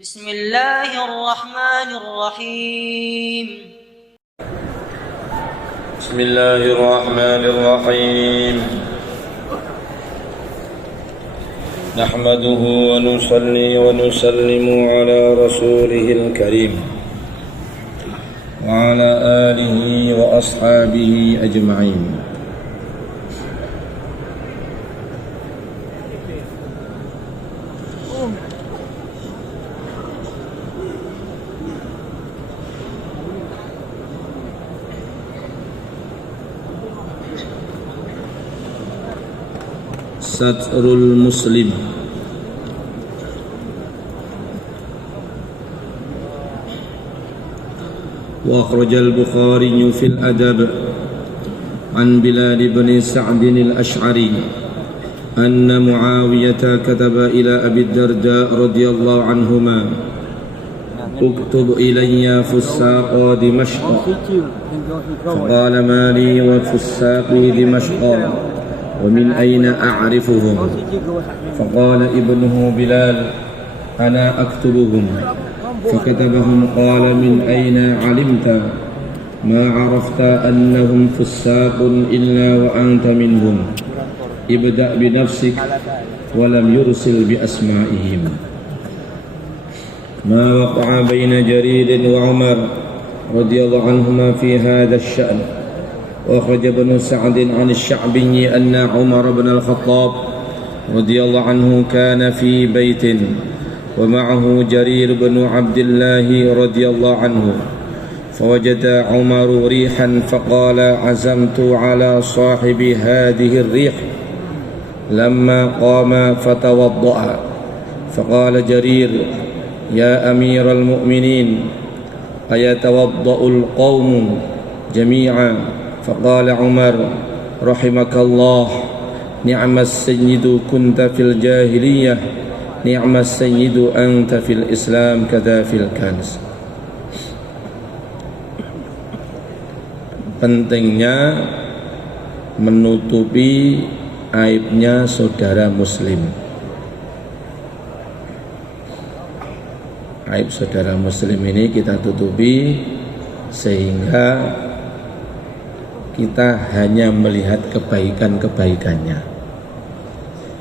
بسم الله الرحمن الرحيم. بسم الله الرحمن الرحيم. نحمده ونصلي ونسلم على رسوله الكريم وعلى آله وأصحابه أجمعين. Satrul Muslim. وأخرج البخاري في الأدب عن بلال بن سعد الأشعري أن معاوية كتب إلى أبي الدرداء رضي الله عنهما: اكتب إلي فساق دمشق. فقال: ما لي وفساق دمشق ومن أين أعرفهم؟ فقال ابنه بلال: أنا أكتبهم. فكتبهم. قال: من أين علمت؟ ما عرفت أنهم فساق إلا وأنت منهم. ابدأ بنفسك. ولم يرسل بأسمائهم. ما وقع بين جرير وعمر رضي الله عنهما في هذا الشأن. وأخرج ابن سعد عن الشعبي أن عمر بن الخطاب رضي الله عنه كان في بيت ومعه جرير بن عبد الله رضي الله عنه، فوجد عمر ريحا فقال: عزمت على صاحب هذه الريح. لما قام فتوضأ فقال جرير: يا أمير المؤمنين، أيتوضأ القوم جميعا؟ فقال عمر: رحمك الله، نعم السيد كنت في الجاهلية، نعم السيد أنت في الإسلام كذا في الكنز. Pentingnya menutupi aibnya saudara muslim. Aib saudara muslim ini kita tutupi sehingga kita hanya melihat kebaikan-kebaikannya.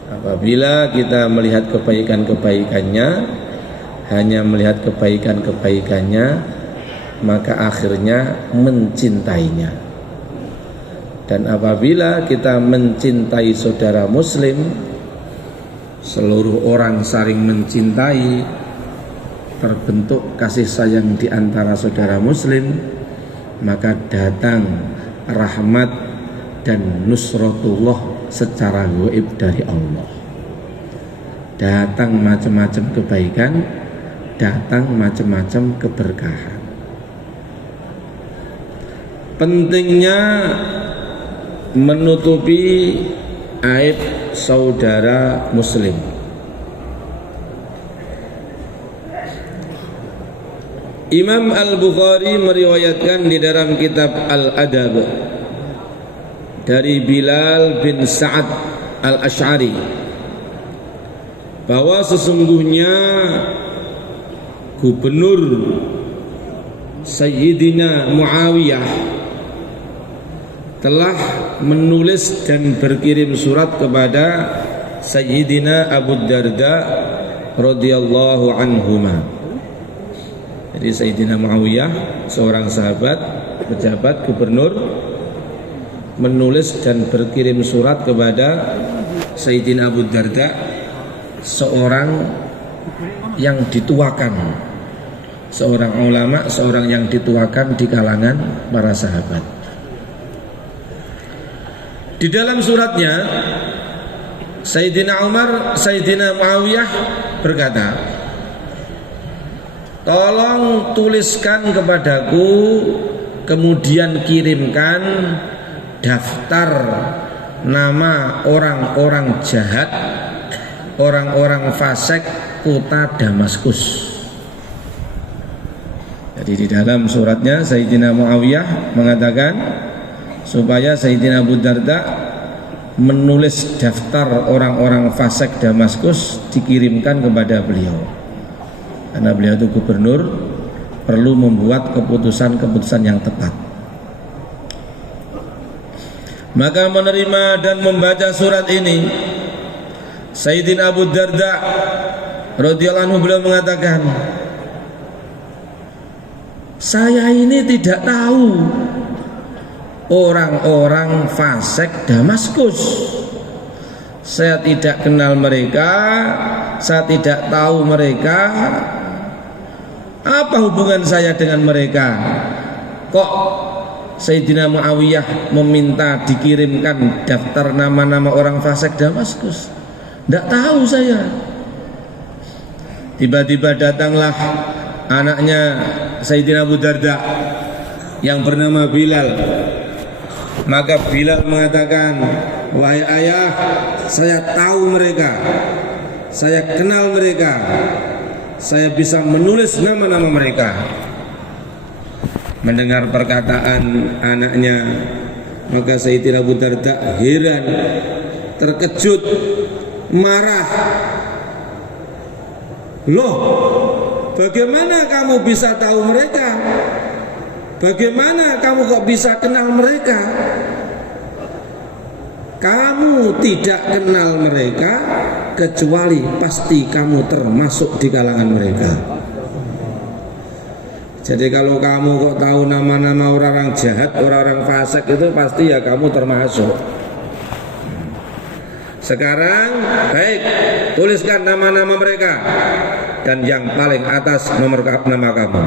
Apabila kita melihat kebaikan-kebaikannya, hanya melihat kebaikan-kebaikannya, maka akhirnya mencintainya. Dan apabila kita mencintai saudara muslim, seluruh orang saling mencintai, terbentuk kasih sayang di antara saudara muslim, maka datang rahmat dan nusratullah secara gaib dari Allah. Datang macam-macam kebaikan, datang macam-macam keberkahan. Pentingnya menutupi aib saudara muslim. Imam Al-Bukhari meriwayatkan di dalam kitab Al-Adab dari Bilal bin Sa'ad Al-Ash'ari bahwa sesungguhnya gubernur Sayyidina Muawiyah telah menulis dan berkirim surat kepada Sayyidina Abu Darda radhiyallahu anhuma. Jadi Sayyidina Muawiyah, seorang sahabat, pejabat gubernur, menulis dan berkirim surat kepada Sayyidina Abu Darda, seorang yang dituakan, seorang ulama, seorang yang dituakan di kalangan para sahabat. Di dalam suratnya, Sayyidina Muawiyah berkata, tolong tuliskan kepadaku, kemudian kirimkan daftar nama orang-orang jahat, orang-orang fasik kota Damaskus. Jadi di dalam suratnya Sayyidina Muawiyah mengatakan supaya Sayyidina Abu Darda menulis daftar orang-orang fasik Damaskus dikirimkan kepada beliau. karena beliau itu gubernur, perlu membuat keputusan-keputusan yang tepat. Maka menerima dan membaca surat ini, Sayyidina Abu Darda radhiyallahu anhu, beliau mengatakan, saya ini tidak tahu orang-orang fasik Damaskus. Saya tidak kenal mereka, saya tidak tahu mereka. Apa hubungan saya dengan mereka? Kok Sayyidina Muawiyah meminta dikirimkan daftar nama-nama orang fasik Damaskus? Tidak tahu saya. Tiba-tiba datanglah anaknya Sayyidina Abu Darda yang bernama Bilal. Maka Bilal mengatakan, wahai ayah, saya tahu mereka, saya kenal mereka, saya bisa menulis nama-nama mereka. Mendengar perkataan anaknya, maka Sayyidina Abu Darda heran, terkejut, marah. Loh, bagaimana kamu bisa tahu mereka? Bagaimana kamu kok bisa kenal mereka? Kamu tidak kenal mereka, kecuali pasti kamu termasuk di kalangan mereka. Jadi kalau kamu kok tahu nama-nama orang-orang jahat, orang-orang fasik, itu pasti ya kamu termasuk. Sekarang baik, tuliskan nama-nama mereka, dan yang paling atas nomor nama kamu.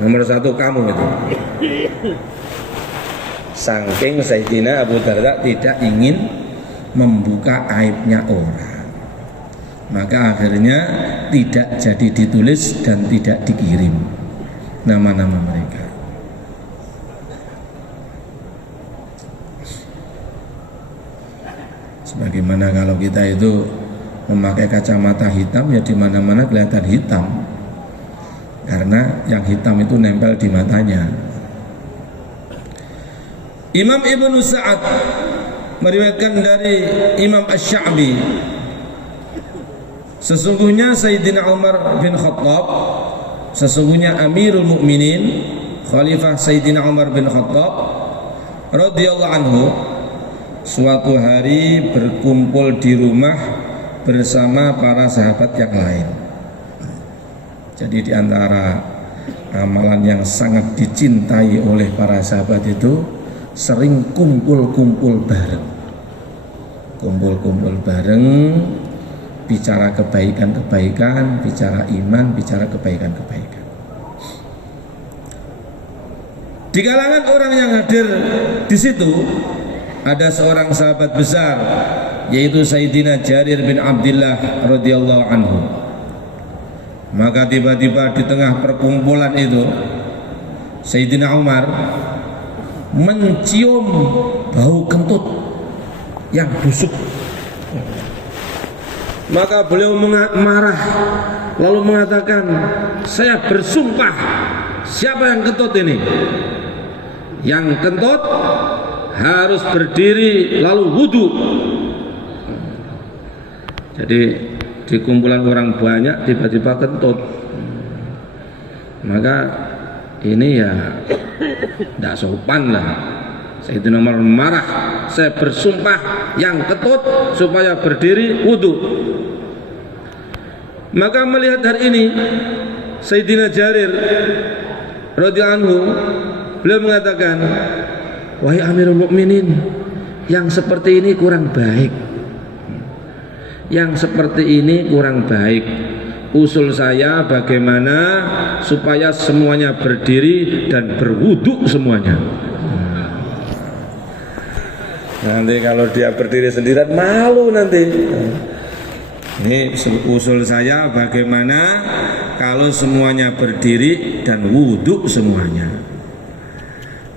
Nomor 1 kamu itu. Saking Sayyidina Abu Darda tidak ingin membuka aibnya orang, maka akhirnya tidak jadi ditulis dan tidak dikirim nama-nama mereka. Sebagaimana kalau kita itu memakai kacamata hitam, ya di mana-mana kelihatan hitam, karena yang hitam itu nempel di matanya. Imam Ibnu Sa'ad meriwayatkan dari Imam Asy-Sya'bi, sesungguhnya Sayyidina Umar bin Khattab, sesungguhnya Amirul Mukminin, Khalifah Sayyidina Umar bin Khattab radhiyallahu anhu, suatu hari berkumpul di rumah bersama para sahabat yang lain. Jadi di antara amalan yang sangat dicintai oleh para sahabat itu sering kumpul-kumpul bareng. Kumpul-kumpul bareng, bicara kebaikan-kebaikan, bicara iman, bicara kebaikan-kebaikan. Di kalangan orang yang hadir di situ ada seorang sahabat besar, yaitu Sayyidina Jarir bin Abdullah radhiyallahu anhu. Maka tiba-tiba di tengah perkumpulan itu Sayyidina Umar mencium bau kentut yang busuk. Maka beliau marah, lalu mengatakan, saya bersumpah, siapa yang kentut ini? Yang kentut harus berdiri lalu wudu. Jadi di kumpulan orang banyak tiba-tiba kentut, maka ini ya tidak sopan lah. Sayyidina Umar marah, saya bersumpah yang kentut supaya berdiri wudu. Maka melihat hari ini Sayyidina Jarir radhiyallahu anhu, beliau mengatakan, wahai Amirul Mukminin, yang seperti ini kurang baik. Yang seperti ini kurang baik. Usul saya bagaimana supaya semuanya berdiri dan berwudu semuanya. Nanti kalau dia berdiri sendirian malu nanti. Ini usul saya bagaimana kalau semuanya berdiri dan wudu semuanya.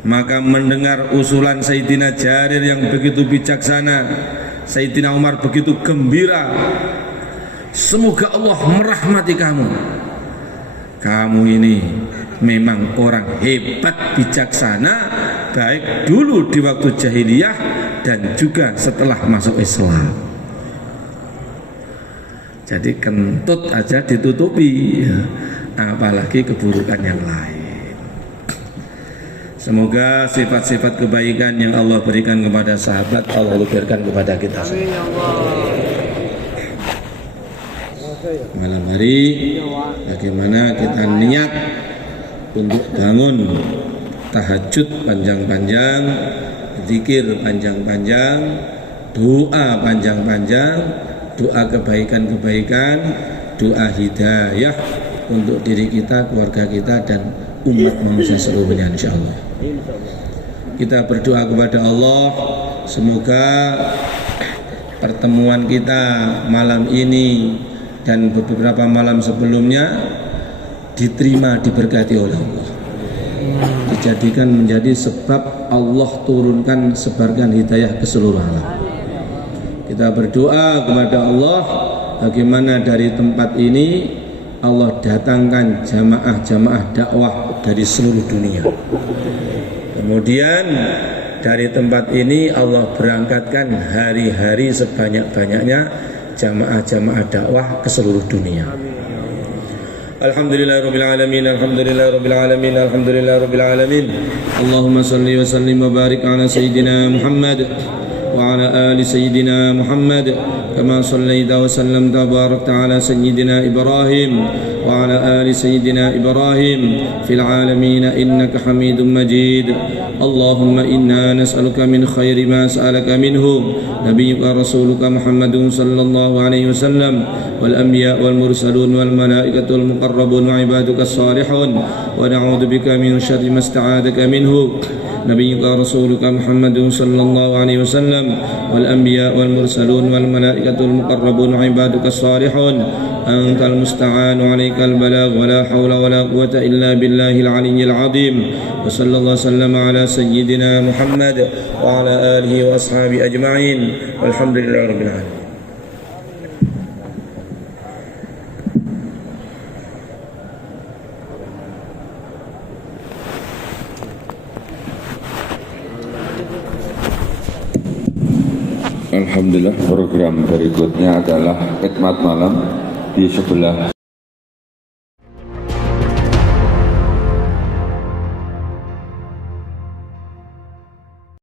Maka mendengar usulan Sayyidina Jarir yang begitu bijaksana, Sayyidina Umar begitu gembira. Semoga Allah merahmati kamu. Kamu ini memang orang hebat, bijaksana, baik dulu di waktu jahiliyah dan juga setelah masuk Islam. Jadi kentut aja ditutupi, apalagi keburukan yang lain. Semoga sifat-sifat kebaikan yang Allah berikan kepada sahabat Allah luberkan kepada kita semua. Malam hari bagaimana kita niat untuk bangun tahajud panjang-panjang, zikir panjang-panjang, doa panjang-panjang, doa kebaikan-kebaikan, doa hidayah untuk diri kita, keluarga kita, dan umat manusia seluruhnya insyaallah. Kita berdoa kepada Allah, semoga pertemuan kita malam ini dan beberapa malam sebelumnya diterima, diberkati oleh Allah, dijadikan menjadi sebab Allah turunkan, sebarkan hidayah ke seluruh alam. Kita berdoa kepada Allah bagaimana dari tempat ini Allah datangkan jamaah-jamaah dakwah dari seluruh dunia. Kemudian dari tempat ini Allah berangkatkan hari-hari sebanyak-banyaknya jamaah-jamaah dakwah ke seluruh dunia. Alhamdulillahirabbil alamin, alhamdulillahirabbil alamin, alhamdulillahirabbil alamin. Allahumma shalli wa sallim wa barik ala sayyidina Muhammad وعلى آل سيدنا محمد كما صليت وسلمت وباركت على سيدنا إبراهيم وعلى آل سيدنا إبراهيم في العالمين إنك حميد مجيد. اللهم إنا نسألك من خير ما سألك منه نبيك رسولك محمد صلى الله عليه وسلم والأنبياء والمرسلون والملائكة المقربون وعبادك الصالحون ونعوذ بك من شر ما استعاذك منه نبيك رسولك محمد صلى الله عليه وسلم والأنبياء والمرسلون والملائكة المقربون وعبادك الصالحون أنت المستعان عليك البلاغ ولا حول ولا قوة إلا بالله العلي العظيم. وصلى الله وسلم على سيدنا محمد وعلى آله وأصحابه أجمعين والحمد لله رب العالمين. Alhamdulillah, program berikutnya adalah khidmat malam di sebelah